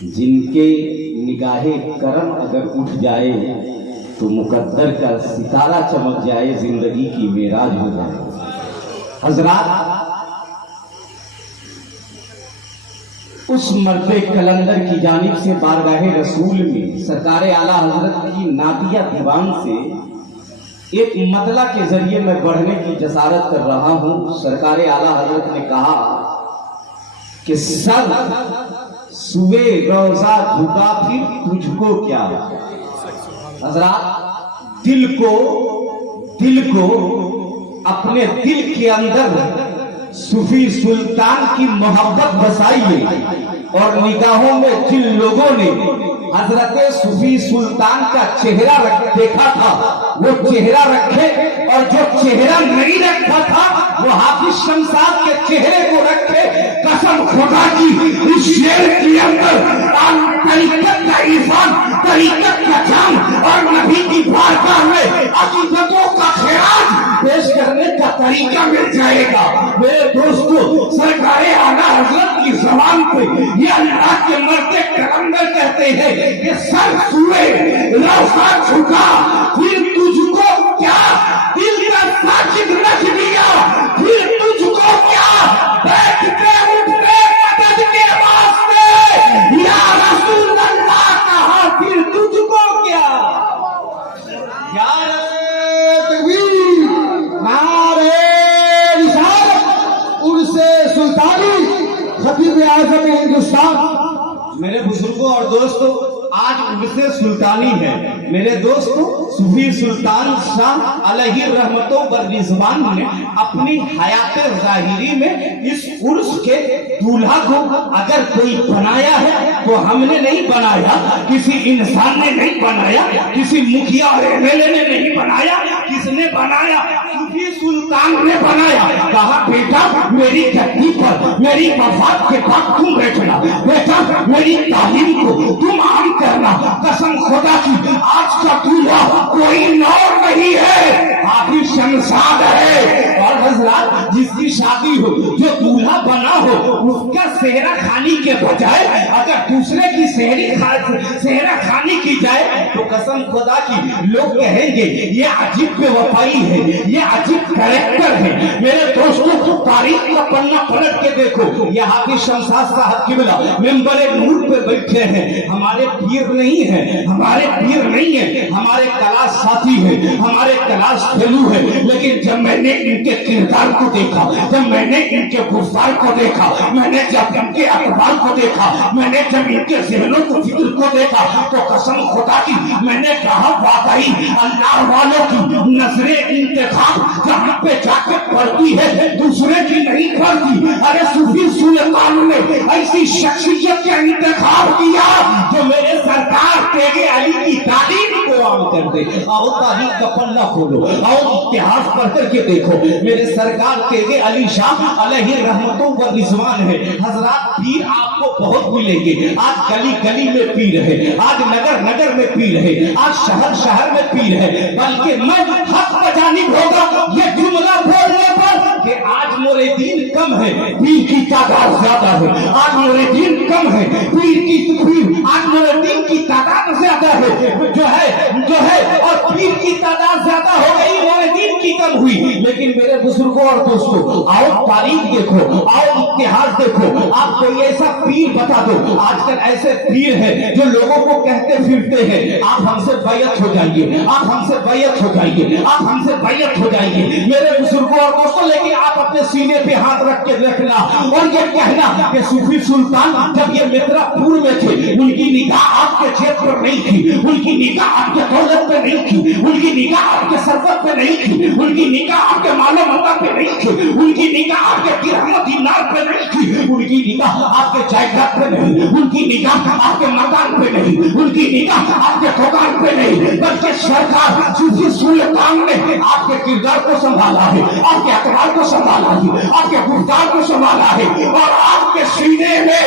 جن کے نگاہ کرم اگر اٹھ جائے تو مقدر کا ستارہ چمک جائے، زندگی کی معراج ہو جائے۔ حضرات، اس مرد کلندر کی جانب سے بارگاہ رسول میں سرکار اعلیٰ حضرت کی نعتیہ دیوان سے ایک مطلع کے ذریعے میں بڑھنے کی جسارت کر رہا ہوں۔ سرکار اعلیٰ حضرت نے کہا کہ سر سوئے روزہ جھکا پھر تجھ کو کیا۔ حضرات، دل کو اپنے دل کے اندر صوفی سلطان کی محبت بسائیے، اور نگاہوں میں جن لوگوں نے حضرت صوفی سلطان کا چہرہ دیکھا تھا وہ چہرہ رکھے، اور جو چہرہ نہیں رکھا تھا وہ حافظ شمساد کے چہرے کو رکھے۔ قسم خدا کی، اس شعر کے اندر طریقت کا عرفان، طریقت کا جام اور نبی کی بارگاہ میں عقیدتوں کا خراج پیش کرنے کا طریقہ مل جائے گا۔ میرے دوستو، سرکار اعلیٰ حضرت کی زبان پہ یہ اللہ کے مرد کلندر کہتے ہیں کہ سر سوئے روزہ جھکا پھر تجھ کو کیا، دل کا ساجد رکھ دیا پھر تجھ کو کیا، بیٹھتے اٹھتے مدد کے واسطے یا رسول اللہ کہا پھر تجھ کو کیا۔ یا تکبیر، نعرہ رسالت، عرس سلطانی، خطیب اعظم ہندوستان۔ میرے بزرگوں اور دوستوں، آج عرس سلطانی ہے۔ میرے دوستوں، صوفی سلطان شاہ علیہ رحمتوں والرضوان نے اپنی حیات ظاہری میں اس عرس کے دولہا کو اگر کوئی بنایا ہے تو ہم نے نہیں بنایا، کسی انسان نے نہیں بنایا، کسی مکھیا اور ایم ایل اے نے نہیں بنایا، کس نے بنایا؟ صوفی سلطان نے بنایا۔ کہا بیٹا میری گدی پر میری وفات کے بعد تم بیٹھنا، بیٹا میری تعلیم کو تم عام کرنا۔ قسم خدا کی، آج کا دولہا کوئی اور نہیں ہے، حافظ شمساد ہے۔ اور حضرات، جس کی شادی ہو، جو دولہا بنا ہو، اس کا صحرا خانی کے بجائے اگر دوسرے کی صحرا خانی کی جائے تو قسم خدا کی لوگ کہیں گے یہ عجیب بے وفائی ہے، یہ عجیب کریکٹر ہے۔ میرے دوستوں، تاریخ کا پنہ پلٹ کے دیکھو، یہ حافظ شمساد صاحب قبلہ ممبر نور پہ بیٹھے ہیں۔ ہمارے پیر نہیں ہیں، ہمارے پیر نہیں ہیں، ہمارے کلاس ساتھی ہیں، ہمارے کلاس فیلو ہیں، لیکن جب میں نے ان کے کردار کو دیکھا، جب میں نے ان کے گفتار کو دیکھا، میں نے جب ان کے اقوال کو دیکھا، میں نے جب ان کے ذہنوں کو فکر کو دیکھا تو قسم خدا کی میں نے کہا واقعی اللہ والوں کی نظر انتخاب جہاں پہ جا کے پڑتی ہے دوسرے کی نہیں پڑتی۔ ارے صوفی سلطان نے ایسی شخصیت کا انتخاب کیا جو میرے سرکار تیغ علی کی تعلیم کو عام کر دے۔ آؤ تاریخ کا پنہ کھولو، آؤ اتہاس پڑھ کر کے دیکھو، میرے سرکار تیغ علی شاہ علیہ رحمتوں و رضوان ہے۔ حضرات، پیر آپ کو بہت ملیں گے، آج گلی گلی میں پیر ہے، آج نگر نگر میں پیر ہے، آج شہر شہر میں پیر ہے، بلکہ میں حق بجانب ہوگا یہ جملہ بولنے پر کہ آج مریدین کم ہے، پیر کی تعداد زیادہ ہے۔ آج مریدین کم ہے، آج مریدین کی تعداد زیادہ ہے، جو ہے اور پیر کی تعداد زیادہ ہو گئی، مریدین کی کم ہوئی۔ لیکن میرے بزرگوں اور دوستوں، آؤ تاریخ دیکھو، آؤ اتہاس دیکھو، آپ کوئی ایسا پیر بتا دو۔ آج کل ایسے پیر ہیں جو لوگوں کو کہتے پھرتے ہیں آپ ہم سے بیعت ہو جائیے، آپ ہم سے بیعت ہو جائیے، آپ ہم سے بیعت ہو جائیے۔ میرے بزرگوں اور دوستوں، لیکن آپ اپنے سینے پہ ہاتھ رکھ کے رکھنا اور یہ کہنا کہ صوفی سلطان جب یہ مترا پور میں تھے ان کی نگاہ آپ کے جیب پر نہیں تھی، ان کی نگاہ آپ کے دولت پہ نہیں تھی، ان کی نگاہ آپ کے ثروت پہ نہیں تھی، ان کی نگاہ آپ کے مال و متا پہ نہیں تھی، ان کی نگاہ آپ کے درہم و دینار پہ نہیں تھی، ان کی نگاہ آپ کے جائیداد پہ نہیں، ان کی نگاہ آپ کے مکان پہ نہیں، ان کی نگاہ آپ کے دکان پہ نہیں، بلکہ سرکار صوفی سلطان نے آپ کے کردار کو سنبھالا ہے، آپ کے اقوال کو سنبھالا ہے، آپ کے گفتار کو سنبھالا ہے، اور آپ کے سینے میں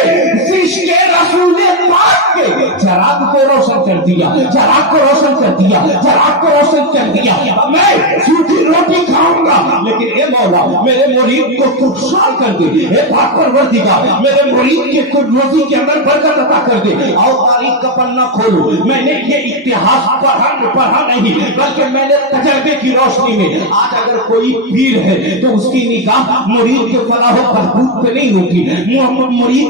عشق رسول پاک کے چراغ کو روشن کر دیا، چراغ کو روشن کر دیا، چراغ کو روشن کر دیا۔ میں سوکھی روٹی کھاؤں گا لیکن اے مولا میرے مرید کو خوشحال کر دے، اے پاک پروردگار میرے مرید کے روزی کے اندر برکت عطا کر دے۔ اور تاریخ کا پنہ کھولو، میں نے یہ اتہاس پڑھا نہیں بلکہ میں نے تجربے کی روشنی میں، آج اگر کوئی پیر ہے تو اس کی نگاہ مرید کے فلاح و بہبود پہ نہیں ہوتی، مرید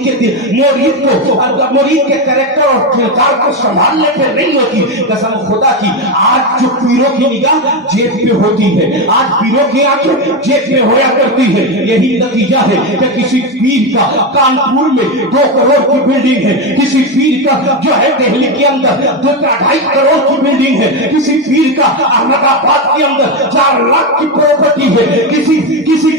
کے کریکٹر اور کردار کو سنبھالنے پہ نہیں ہوتی۔ قسم خدا کی آج جو پیروں کی نگاہ جیب پہ ہوتی ہے، آج پیروں کی آنکھیں جیب میں ہویا کرتی ہے، یہی نتیجہ ہے کہ کسی پیر کا کانپور میں 2 کروڑ کی بلڈنگ ہے، کسی پیر کا جو ہے دہلی کے اندر 2.5 کروڑ کی بلڈنگ ہے، کسی پیر کا احمد آباد کے اندر 4 لاکھ کی پراپرٹی ہے، کسی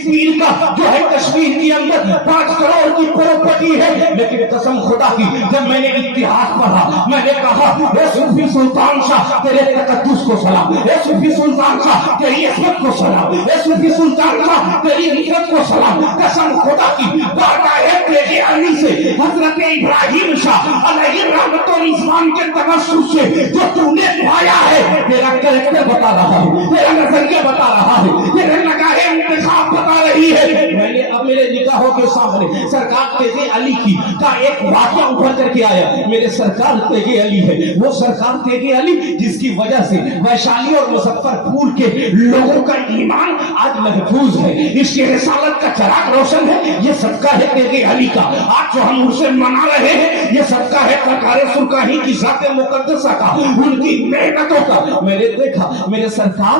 پیر کا جو ہے کشمیر کے اندر 5 کروڑ کی پراپرٹی ہے۔ لیکن قسم خدا کی جب میں نے اتہاس پڑھا، میں نے کہا اے صوفی سلطان شاہ تیرے تقدس کو سلام، اے صوفی سلطان شاہ تیری عصمت کو سلام، اے صوفی سلطان شاہ تیری عزت کو سلام۔ قسم خدا کی بارگاہ تیرے علی سے حضرت ابراہیم شاہ علیہ رحمت و رضوان کے توسط سے جو تو نے پایا ہے، تیرا کریکٹر بتا رہا ہے، تیرا نظریہ بتا رہا ہے، تیرے نگاہ انتخاب بتا رہی ہے۔ میں نے اب میرے نگاہوں کے سامنے سرکار تیغ علی کی کا ایک واقعہ ابھر کر کے آیا۔ میرے سرکار تیغ علی ہے، وہ سرکار تیغ علی جس کی وجہ سے ویشالی اور مظفر پور کے لوگوں کا ایمان آج محفوظ ہے، اس کی رسالت کا چراغ روشن ہے۔ یہ صدقہ ہے تیغ علی کا، آج جو ہم اسے منا رہے ہیں یہ صدقہ ہے سرکار سرکاہی کی ذات مقدسہ کا، ان کی محنتوں کا۔ میں نے دیکھا میرے سرکار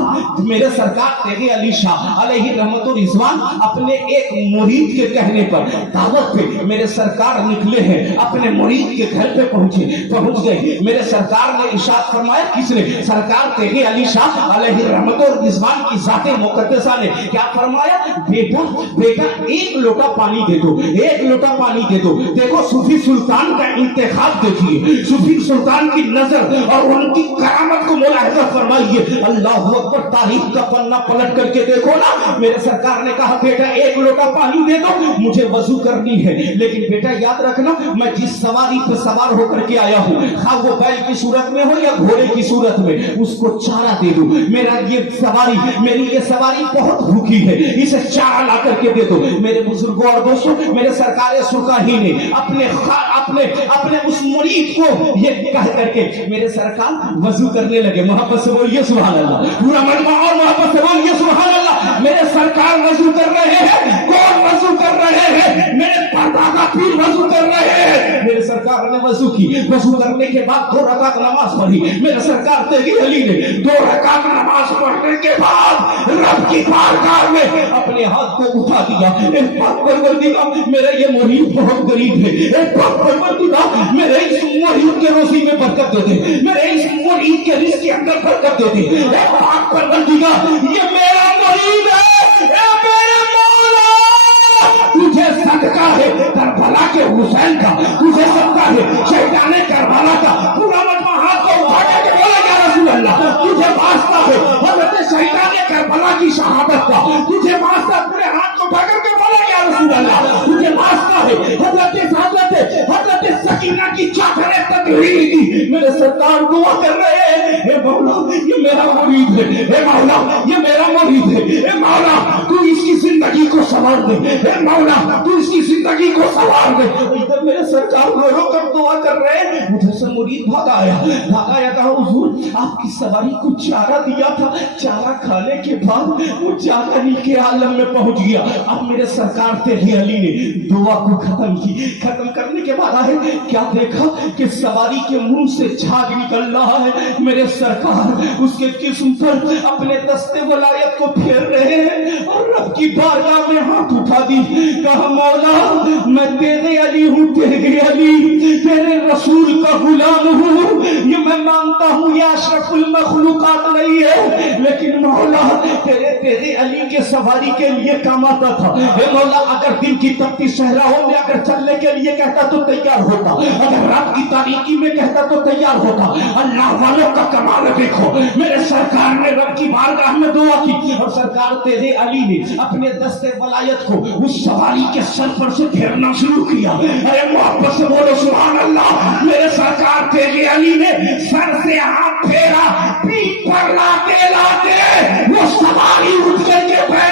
تیغ علی شاہ علیہ رحمت و رضوان اپنے ایک مرید کے کہنے پر دعوت پہ میرے سرکار نکلے ہیں، اپنے مرید کے گھر پہ پہنچ گئے۔ میرے سرکار نے ارشاد فرمایا، کس نے؟ سرکار تیغ علی شاہ علیہ رحمت و رضوان کی ذات مقدسہ نے کیا فرمایا؟ بیٹا 1 لوٹا پانی دے دو، 1 لوٹا پانی دے دو۔ دیکھو صوفی سلطان کا انتخاب دیکھیے، صوفی سلطان کی نظر اور ان کی کرامت کو ملاحظہ فرمائیے۔ اللہ اکبر، تاریخ کا پنہ پلٹ کر کے دیکھو نا۔ میرے سرکار نے کہا بیٹا 1 لوٹا پانی دے دو، مجھے وضو کرنی ہے، لیکن بیٹا یاد رکھنا میں جس سواری پہ سوار ہو کر کے آیا ہوں، خواہ وہ بیل کی صورت میں ہو یا گھوڑے کی صورت میں، اس کو چارہ دے دو۔ میری یہ سواری بہت بھوکی ہے، اسے چارہ لا کر کے دے دو۔ میرے بزرگوں اور دوستوں، میرے سرکار سرکاہی نے اپنے اس مرید کو یہ کہہ کر کے میرے سرکار وضو کرنے لگے۔ محبت سے بولیے سبحان اللہ، پورا مجمع اور محبت سے بولیے سبحان اللہ۔ میرے سرکار وضو کر رہے ہیں، کون وضو کر رہے ہیں؟ میرے پردادا پیر وضو کر رہے ہیں۔ میرے سرکار نے وضو کی، وضو کرنے کے بعد 2 رکعت نماز پڑھی۔ میرے سرکار تیغ علی نے 2 رکعت نماز پڑھنے کے بعد رب کی بارگاہ میں اپنے ہاتھ کو اٹھا دیا۔ اے پاک پروردگار میرا یہ مرید بہت غریب ہے، اے پاک پروردگار میرے اس مرید کے روزی میں برکت دے دے، میرے اس مرید کے رزق کے اندر برکت دے دے۔ اے پاک پروردگار یہ میرا مرید ہے، اے میرے مولا تجھے صدقہ ہے کربلا کے حسین کا، تجھے صدقہ ہے شہیدان کربلا کا۔ پورا مجمع ہاتھ کو اٹھا کے بولا یا رسول اللہ، تجھے واسطہ ہے حضرت شہیدان کربلا کی شہادت کا، تجھے واسطہ، پورے ہاتھ کو اٹھا کر کے بولا یا رسول اللہ، تجھے واسطہ ہے حضرت سکینہ کی چادر تطہیر کی۔ میرے سرکار دعا کر رہے ہیں، اے مولا یہ میرا مرید ہے، اے مولا یہ میرا مرید ہے، اے مولا تو اس کی زندگی کو سنوار دے، اے مولا تو اس کی زندگی کو سنوار دے۔ ادھر میرے سرکار رو کر دعا کر رہے ہیں، ادھر سے مرید بھاگا آیا کہا حضور آپ کی سواری کو چارہ دیا تھا، چارہ کھانے کے بعد وہ جاگنی کے عالم میں پہنچ گیا۔ اب میرے سرکار تیغ علی نے دعا کو ختم کرنے کے بعد آئے، کیا دیکھا کہ سواری کے منہ سے جھاگ نکل رہا ہے۔ میرے سرکار اس کے جسم پر اپنے دستے ولایت کو پھیر رہے ہیں اور رب کی بارگاہ میں ہاتھ اٹھا دی، کہا مولا میں تیغ علی ہوں، تیغ علی تیرے رسول کا غلام ہوں، یہ میں مانتا ہوں یہ اشرف المخلوقات نہیں ہے، لیکن مولا تیرے تیغ علی کے سواری کے لیے کام آتا تھا۔ اے مولا اگر دن کی تپتی صحراؤں میں اگر چلنے کے لیے کہتا تو تیار ہوتا، اگر رات کی تاریکی میں کہتا تو تیار ہوتا۔ اللہ والوں کا کمال دیکھو، میرے سرکار نے رب کی بارگاہ میں دعا کی اور سرکار تیغ علی نے اپنے دستے ولایت کو اس سواری کے سر پر سے پھیرنا شروع کیا۔ ارے محبت سے بولو سبحان اللہ۔ میرے سرکار تیغ علی نے سر سے ہاتھ پھیرا، پیٹ پر لاتے لاتے وہ سواری اٹھ کر کے بیٹھ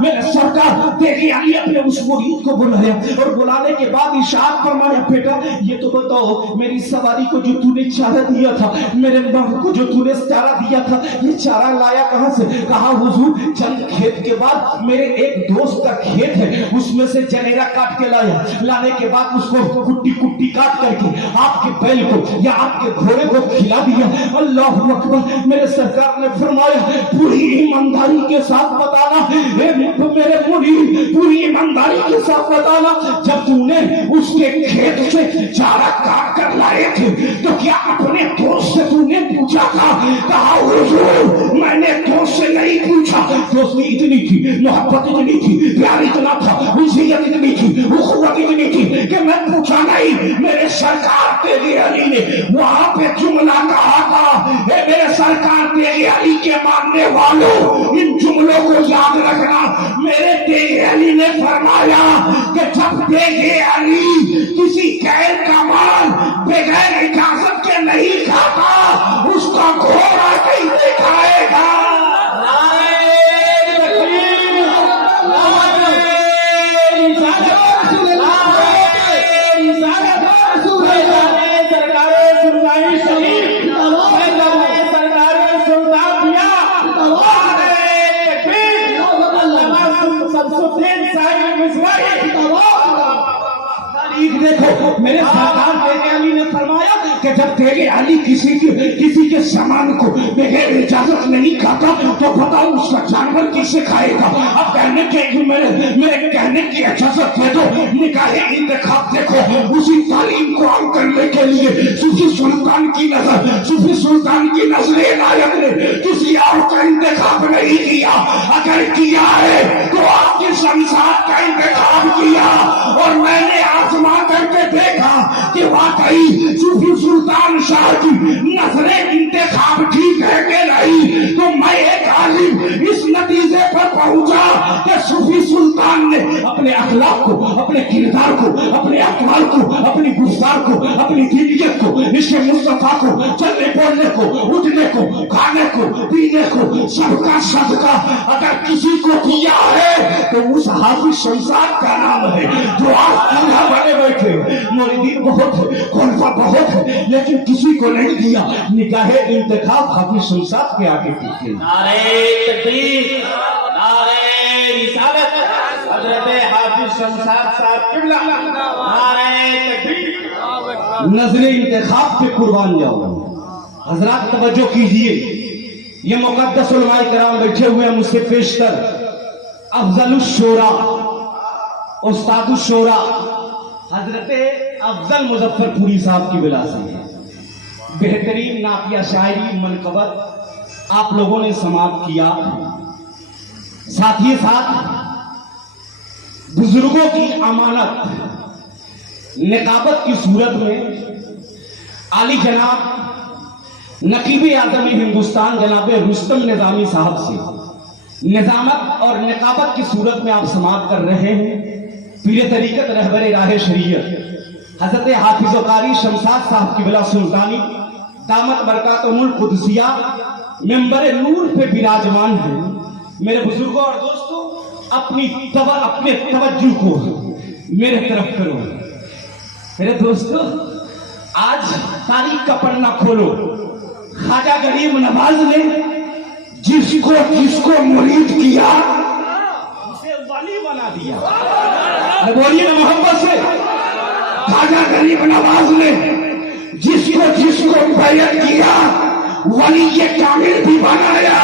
میرے سرکار دیکھیے علی اپنے اس مرید کو بلایا اور بلانے کے بعد ارشاد فرمایا بیٹا یہ تو بتاؤ میری سواری کو جو تو نے چارہ دیا تھا میرے ماں کو جو تو نے چارہ دیا تھا یہ چارہ لایا کہاں سے؟ کہا حضور چند کھیت کے بعد میرے ایک دوست کا کھیت ہے اس میں سے جنیرا کاٹ کے لایا لانے کے بعد اس کو کٹی کٹی کاٹ کر کے آپ کے بیل کو یا آپ کے گھوڑے کو کھلا دیا اللہ اکبر میرے سرکار نے فرمایا پوری ایمانداری کے ساتھ بتانا میرے مرید پوری ایمانداری کے ساتھ بتانا جب تو نے اس کے کھیت سے چارہ کاٹ کر لائے تھے تو کیا اپنے دوست سے تو نے پوچھا تھا؟ کہا حضور میں نے دوست سے نہیں پوچھا دوستی اتنی تھی محبت اتنی تھی پیار اتنا تھا عزت اتنی تھی اخوت اتنی تھی کہ میں پوچھا نہیں میرے سرکار تیغ علی نے وہاں پہ جملہ کہا تھا اے میرے سرکار تیغ علی کے ماننے والوں ان جملوں کو یاد رکھنا میرے تیغ علی نے فرمایا کہ جب تیغ علی کسی غیر کا مال بغیر اجازت کے نہیں کھاتا اس کا گھوڑا کیسے کھائے گا؟ دیکھو میرے سرکار تیغ علی نے فرمایا کہ جب تیغ علی کسی کے سامان کو بغیر اجازت نہیں کھاتا تو بتاؤ اس کا جانور کیسے کھائے گا؟ اب کہنے کے میرے کہنے کی اجازت دے دو نکاح انتخاب دیکھو اسی تعلیم کو عام کرنے کے لیے صوفی سلطان کی نظر عنایت نے کسی اور کا انتخاب نہیں کیا اگر کیا ہے تو آپ کی شمشاد کا انتخاب کیا اور میں نے آزما کر کے دیکھا کہ واقعی صوفی سلطان شاہ کی نظر انتخاب ٹھیک ہے کہ نہیں تو میں ایک عالم اس نتیجے پر پہنچا کہ صوفی سلطان نے اپنے اخلاق کو اپنے کردار کو اپنے اقوال کو اپنی گفتار کو اپنی دینیت کو عشق مصطفیٰ کو چلنے بولنے کو اٹھنے کو کھانے کو پینے کو سب کا صدقہ اگر کسی کو دیا ہے تو اس حافظ شمشاد کا نام ہے جو آج پورا بنے بیٹھے موریدین بہت ہے خلفا بہت ہے لیکن کسی کو نہیں دیا نکاح انتخاب حافظ شمشاد کے آگے کیجیے نعرہ تکبیر نعرہ رسالت حضرت حافظ شمشاد صاحب قبلہ نعرہ تکبیر نظر انتخاب پہ قربان جاؤ حضرات توجہ کیجئے یہ مقدس علماء کرام بیٹھے ہوئے ہیں مجھ سے پیشتر افضل الشورا استاد الشورا حضرت افضل مظفر پوری صاحب کی بلا سے بہترین نعتیہ شاعری منقبت آپ لوگوں نے سماعت کیا ساتھ ہی ساتھ بزرگوں کی امانت نقابت کی صورت میں عالی جناب نقیب اعظم ہندوستان جناب رستم نظامی صاحب سے نظامت اور نقابت کی صورت میں آپ سماعت کر رہے ہیں پیر طریقت رہبر راہ شریعت حضرت حافظ و قاری شمشاد صاحب کی بلا سلطانی دامت برکاتہم القدسیہ منبر نور پہ براجمان ہیں میرے بزرگوں اور دوستوں اپنے توجہ کو میرے طرف کرو میرے دوستوں آج تاریخ کا پڑھنا کھولو خواجہ غریب نواز نے جس کو مرید کیا اسے ولی بنا دیا بولیے نا محبت سے خواجہ غریب نواز نے جس کو بیعت کیا ولی کامل بھی بنایا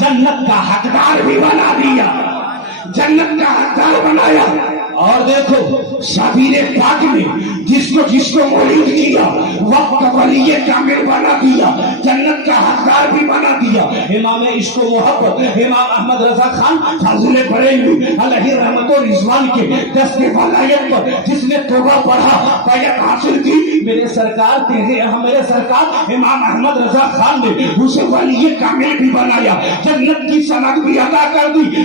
جنت کا حقدار بھی بنا دیا جنت کا حقدار بنایا اور دیکھو شبیر پاک نے جس کو مرید کیا وقت ولی کامل بنا دیا جنت کا حقدار بھی بنا دیا امام عشق و محبت امام احمد رضا خان فاضل بریلوی علیہ رحمت و رضوان کے دست ولایت پر جس نے توبہ پڑھا بیعت حاصل کی میرے سرکار امام احمد رضا خان نے اسے ولی کامل بھی بنایا جنت کی سند بھی ادا کر دی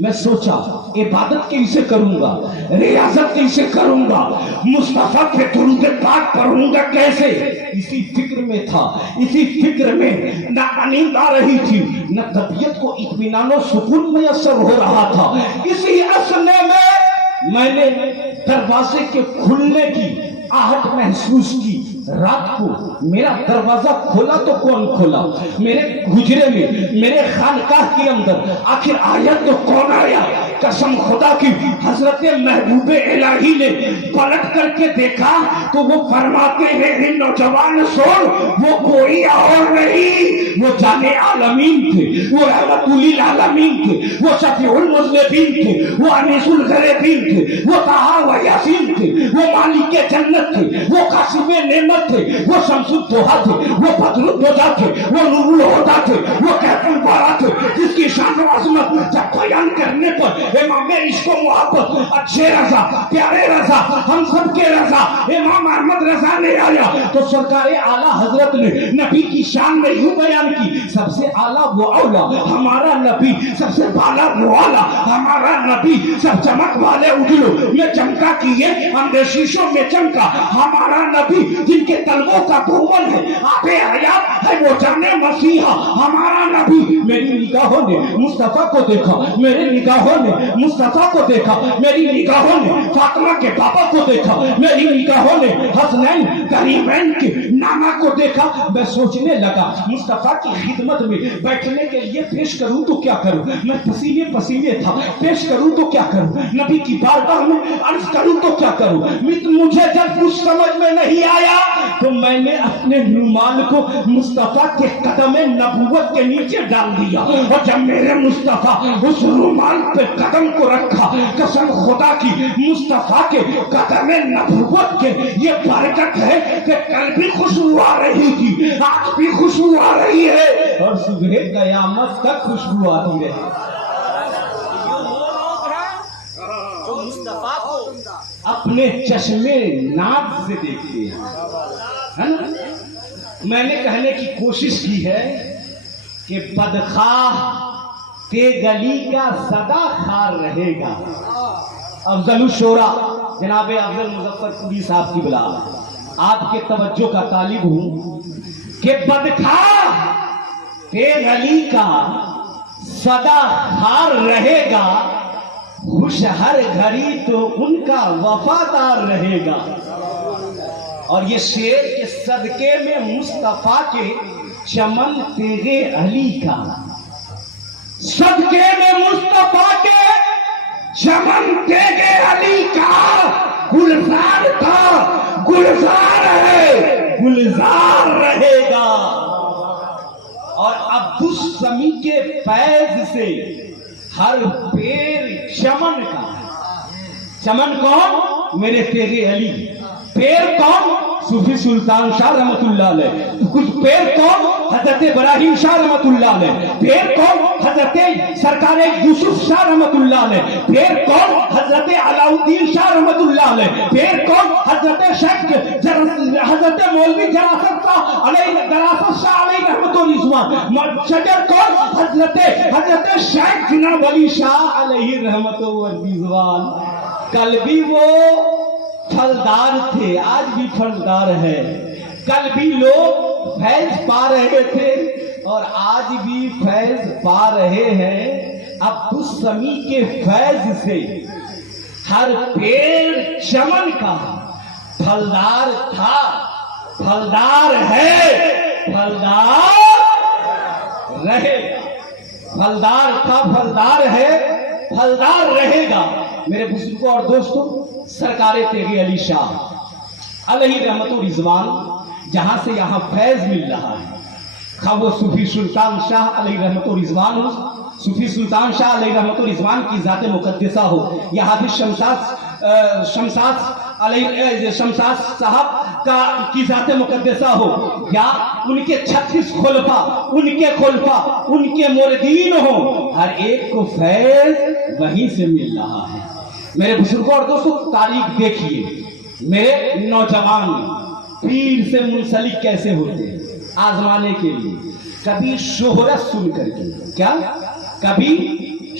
میں سوچا عبادت کیسے کروں گا, ریاضت کیسے کروں گا, مصطفیٰ کے درود پاک پڑھوں گا کیسے. اسی فکر میں تھا, اسی فکر میں نہ نیند آ رہی تھی, نہ طبیعت کو اطمینان و سکون میسر ہو رہا تھا. اسی اسنے میں نے دروازے کے کھلنے کی آہٹ محسوس کی. رات کو میرا دروازہ کھولا تو کون کھولا؟ میرے حجرے میں, میرے خانقاہ کے اندر آخر آیا تو کون آیا؟ قسم خدا کی حضرت محبوب الہی نے پلٹ کر کے دیکھا تو وہ فرماتے ہیں اے نوجوان سن, وہ کوئی اور نہیں, وہ جانے عالمین تھے, وہ رحمت للعالمین تھے, وہ شفیع المذنبین تھے, وہ انیس الغریبین تھے, وہ طٰہٰ و یاسین تھے, وہ مالک جنت تھے, وہ قاسم نعمت تھے, وہ شمس الضحیٰ تھے, وہ بدر الدجیٰ تھے, وہ نور الہدیٰ تھے, وہ کیف البراء تھے, جس کی شان و عظمت جب بیان کرنے پر امام عشق و محبت اچھے رضا, پیارے رضا, ہم سب کے رضا امام احمد رضا نے آیا تو سرکار اعلیٰ حضرت نے نبی کی شان میں یوں بیان کی, سب سے اعلیٰ وہ اولا ہمارا نبی, سب سے بالا وہ اعلیٰ ہمارا نبی, سب چمک والے اجلوں میں چمکا کیے اندیشیشوں میں چمکا ہمارا نبی, جن کے طلبوں کا بھون ہے آب حیات ہے وہ جانے مسیحا ہمارا نبی. میری نگاہوں نے مصطفیٰ کو دیکھا, میرے نگاہوں نے مصطفیٰ کو دیکھا, میری نگاہوں نے فاطمہ کے پاپا کو دیکھا, میری نگاہوں نے حسنین کریمین کے نانا کو دیکھا. میں سوچنے لگا مصطفیٰ کی خدمت میں بیٹھنے کے لیے پیش کروں تو کیا کروں, میں پسینے پسینے تھا, پیش کروں تو کیا کروں, نبی کی بارگاہ میں عرض کروں تو کیا کروں. مجھے جب کچھ سمجھ میں نہیں آیا تو میں نے اپنے رومال کو مصطفیٰ کے قدم نبوت کے نیچے ڈال دیا, اور جب میرے مصطفیٰ اس رومال پہ قدم کو رکھا, قسم خدا کی مصطفیٰ کے قدم نبوت کے یہ برکت ہے کہ کل بھی خوشبو آ رہی تھی, آج بھی خوشبو آ رہی ہے, اور صبح قیامت تک خوشبو آتی ہے. مصطفیٰ کو اپنے چشمے ناز سے دیکھتے ہیں نا. میں نے کہنے کی کوشش کی ہے کہ بدخواہ تے گلی کا صدا خار رہے گا. افضل الشورا جناب افضل مظفر پوری صاحب کی بلا, آپ کے توجہ کا طالب ہوں کہ بدخواہ تے گلی کا صدا خار رہے گا, خوش ہر گھڑی تو ان کا وفادار رہے گا. اور یہ شعر کے صدقے میں مصطفیٰ کے چمن تیغے علی کا, صدقے میں مصطفیٰ کے چمن تیغے علی کا گلزار تھا, گلزار ہے, گلزار رہے گا. اور عبدالسمی کے فیض سے ہر پیر چمن کا, چمن کون؟ میرے تیغے علی. پیر کون؟ صوفی سلطان شاہ رحمت اللہ علیہ. کچھ پیر کون؟ حضرت ابراہیم شاہ رحمت اللہ علیہ. پیر کون؟ حضرت سرکار یوسف شاہ رحمت اللہ علیہ. پیر کون؟ حضرت علاء الدین شاہ رحمت اللہ علیہ. پیر کون؟ حضرت شیخ حضرت مولوی جراست شاہ علیہ رحمت الرضوان. شجر کون؟ حضرت شیخ جناب علی شاہ علیہ رحمت الرضوان. کل بھی وہ پھلدار تھے, آج بھی پھلدار ہے. کل بھی لوگ فیض پا رہے تھے اور آج بھی فیض پا رہے ہیں. عبدالسمی کے فیض سے ہر پیڑ چمن کا پھلدار تھا, پھلدار ہے, پھلدار رہے گا. پھلدار تھا, پھلدار ہے, پھلدار رہے گا. میرے بزرگوں اور دوستوں, سرکار تیغے علی شاہ علیہ رحمت الرضوان جہاں سے یہاں فیض مل رہا ہے, خواہ وہ صوفی سلطان شاہ علیہ رحمت الرضوان ہو, صوفی سلطان شاہ علیہ رحمت الرضوان کی ذات مقدسہ ہو, یا حافظ شمساس صاحب کی ذات مقدسہ ہو, یا ان کے 36 خلفاء, ان کے خلفاء, ان کے موردین ہو, ہر ایک کو فیض وہیں سے مل رہا ہے. میرے بزرگوں اور دوستوں, تاریخ دیکھیے. میرے نوجوان پیر سے منسلک کیسے ہوتے ہیں آزمانے کے لیے. کبھی شہرت سن کر کے, کیا کبھی